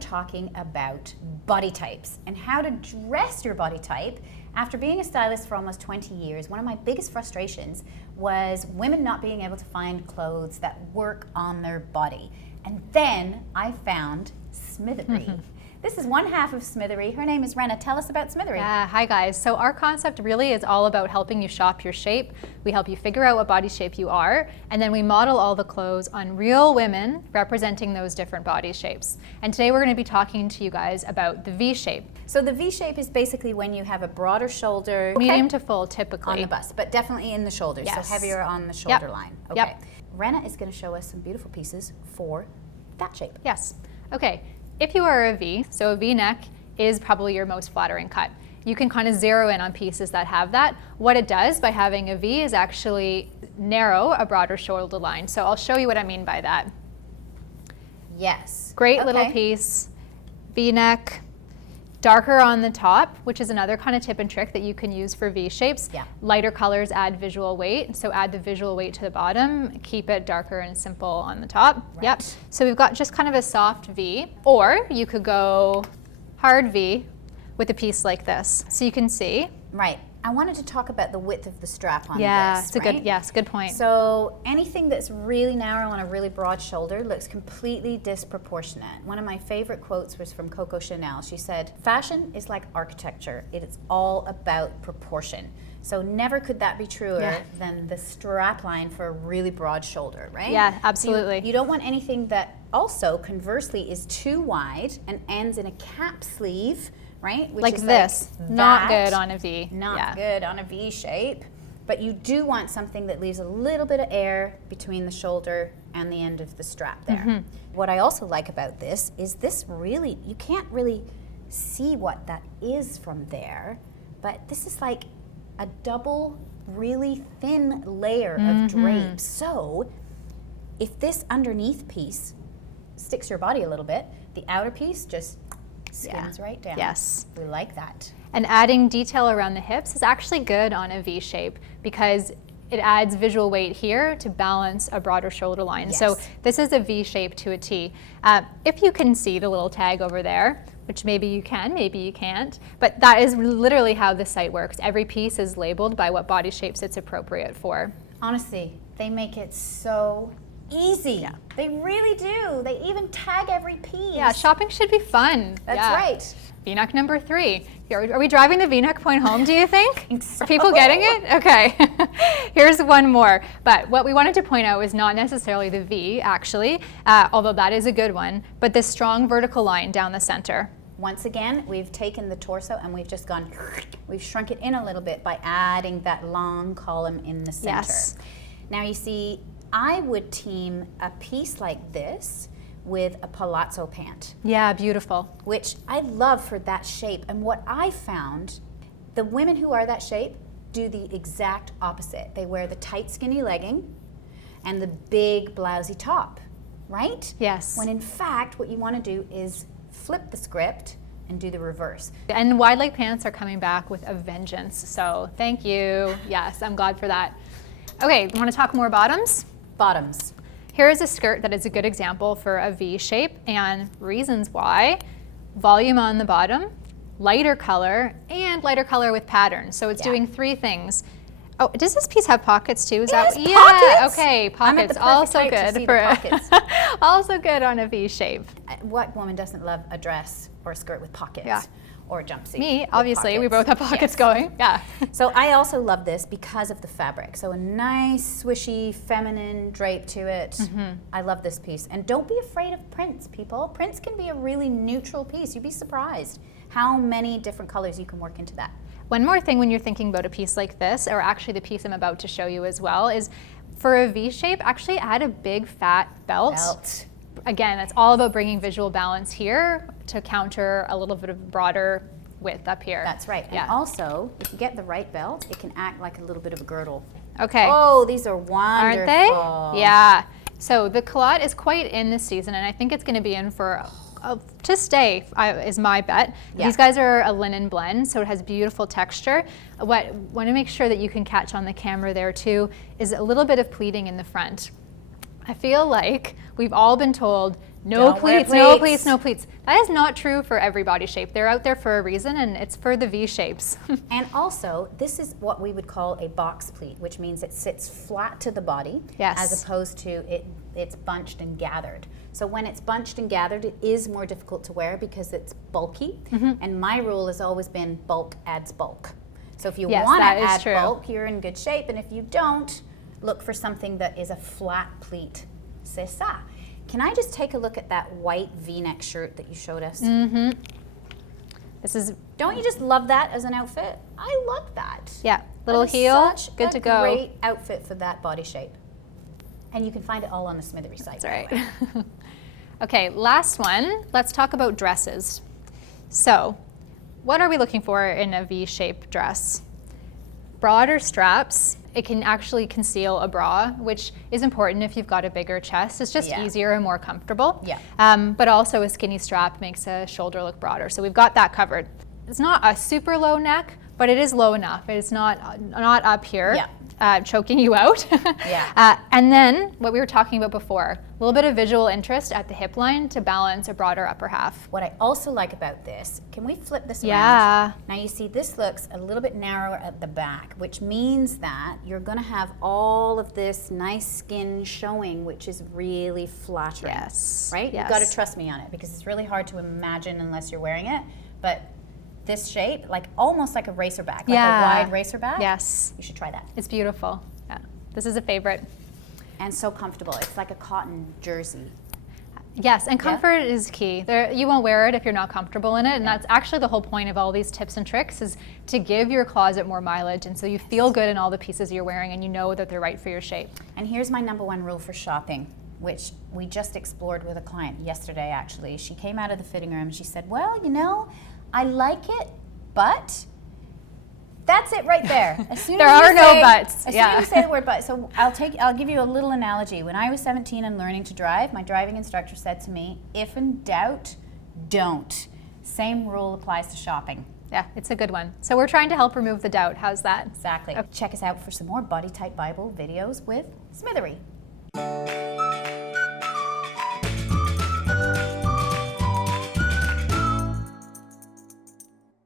talking about body types and how to dress your body type. After being a stylist for almost 20 years, one of my biggest frustrations was women not being able to find clothes that work on their body. And then I found Smithery. This is one half of Smithery. Her name is Rena. Tell us about Smithery. Yeah, hi guys. So our concept really is all about helping you shop your shape. We help you figure out what body shape you are, and then we model all the clothes on real women representing those different body shapes. And today we're going to be talking to you guys about the V shape. So the V shape is basically when you have a broader shoulder. Medium to full typically. On the bust, but definitely in the shoulders, Yes. so heavier on the shoulder line. Okay. Yep. Rena is going to show us some beautiful pieces for that shape. Yes. Okay. If you are a V, so a V neck is probably your most flattering cut. You can kind of zero in on pieces that have that. What it does by having a V is actually narrow a broader shoulder line. So I'll show you what I mean by that. Yes. Great little piece, V neck, darker on the top, which is another kind of tip and trick that you can use for V shapes. Yeah. Lighter colors add visual weight, so add the visual weight to the bottom, keep it darker and simple on the top. Right. Yep. So we've got just kind of a soft V, or you could go hard V with a piece like this. So you can see. Right. I wanted to talk about the width of the strap on Yeah, this, it's a right? good, yes, good point. So anything that's really narrow on a really broad shoulder looks completely disproportionate. One of my favorite quotes was from Coco Chanel. She said, "Fashion is like architecture. It is all about proportion." So never could that be truer than the strap line for a really broad shoulder, right? Yeah, absolutely. You don't want anything that also, conversely, is too wide and ends in a cap sleeve, right? Which like is this, like not that. good on a V. Not good on a V shape, but you do want something that leaves a little bit of air between the shoulder and the end of the strap there. What I also like about this is this really, you can't really see what that is from there, but this is like a double, really thin layer of drape. So if this underneath piece sticks your body a little bit, the outer piece just skims right down. Yes. We like that. And adding detail around the hips is actually good on a V shape because it adds visual weight here to balance a broader shoulder line. Yes. So this is a V shape to a T. If you can see the little tag over there, which maybe you can, maybe you can't, but that is literally how the site works. Every piece is labeled by what body shapes it's appropriate for. Honestly, they make it so easy. Yeah. They really do. They even tag every piece. Yeah, shopping should be fun. That's Yeah. right. V-neck number 3. Are we driving the V-neck point home, do you think? So. Are people getting it? Okay. Here's one more. But what we wanted to point out was not necessarily the V, actually, although that is a good one, but this strong vertical line down the center. Once again, we've taken the torso and we've just gone, we've shrunk it in a little bit by adding that long column in the center. Yes. Now you see, I would team a piece like this with a palazzo pant, Yeah, beautiful. which I love for that shape. And what I found, the women who are that shape do the exact opposite. They wear the tight, skinny legging and the big, blousy top, right? Yes. When in fact, what you want to do is flip the script and do the reverse. And wide leg pants are coming back with a vengeance, so thank you. Yes, I'm glad for that. Okay, want to talk more bottoms? Bottoms. Here is a skirt that is a good example for a V shape and reasons why. Volume on the bottom, lighter color, and lighter color with pattern. So it's doing 3 things. Oh, does this piece have pockets too? Is that has yeah? pockets. Okay, I'm at pockets the perfect also height to good see for the pockets. also good on a V shape. What woman doesn't love a dress or a skirt with pockets? Yeah. Or a jumpsuit. Me, with obviously, we both have pockets Yes. going. Yeah. So I also love this because of the fabric. So a nice, swishy, feminine drape to it. I love this piece. And don't be afraid of prints, people. Prints can be a really neutral piece. You'd be surprised how many different colors you can work into that. One more thing when you're thinking about a piece like this, or actually the piece I'm about to show you as well, is for a V shape, actually add a big fat belt. Again, it's all about bringing visual balance here to counter a little bit of broader width up here. That's right. Yeah. And also, if you get the right belt, it can act like a little bit of a girdle. Okay. Oh, these are Aren't wonderful. they? Yeah. So the culotte is quite in this season, and I think it's going to be in for to stay, is my bet. Yeah. These guys are a linen blend, so it has beautiful texture. What want to make sure that you can catch on the camera there too is a little bit of pleating in the front. I feel like we've all been told, no Don't wear pleats, no pleats. pleats, no pleats. That is not true for every body shape. They're out there for a reason, and it's for the V shapes. And also, this is what we would call a box pleat, which means it sits flat to the body, Yes. as opposed to it's bunched and gathered. So when it's bunched and gathered, it is more difficult to wear because it's bulky. And my rule has always been bulk adds bulk. So if you Yes, want to that is add true. bulk, you're in good shape. And if you don't, look for something that is a flat pleat. C'est ça. Can I just take a look at that white V-neck shirt that you showed us? This is, Don't you just love that as an outfit? I love that. yeah, little That is heel, such good a to go. Great outfit for that body shape. And you can find it all on the Smithery site. That's right. Okay, last one. Let's talk about dresses. So, what are we looking for in a V-shaped dress? Broader straps. It can actually conceal a bra, which is important if you've got a bigger chest. It's just Yeah. easier and more comfortable. Yeah. But also a skinny strap makes a shoulder look broader. So we've got that covered. It's not a super low neck, but it is low enough. It's not up here. Yeah. Choking you out. Yeah. And then what we were talking about before, a little bit of visual interest at the hip line to balance a broader upper half. What I also like about this, can we flip this Yeah. around? Now you see this looks a little bit narrower at the back, which means that you're gonna have all of this nice skin showing, which is really flattering. Yes. Right? Yes. You've got to trust me on it because it's really hard to imagine unless you're wearing it. But this shape, like almost like a racer back, like Yeah. a wide racer back. Yes. You should try that. It's beautiful. Yeah. This is a favorite. And so comfortable. It's like a cotton jersey. Yes, and comfort is key. You won't wear it if you're not comfortable in it, and that's actually the whole point of all these tips and tricks is to give your closet more mileage, and so you feel good in all the pieces you're wearing and you know that they're right for your shape. And here's my number one rule for shopping, which we just explored with a client yesterday actually. She came out of the fitting room and she said, well, you know, I like it, but that's it right there. As soon There as are you no say- buts. As Yeah. soon as you say the word but, so I'll give you a little analogy. When I was 17 and learning to drive, my driving instructor said to me, if in doubt, don't. Same rule applies to shopping. Yeah, it's a good one. So we're trying to help remove the doubt. How's that? Exactly. Check us out for some more Body Type Bible videos with Smithery.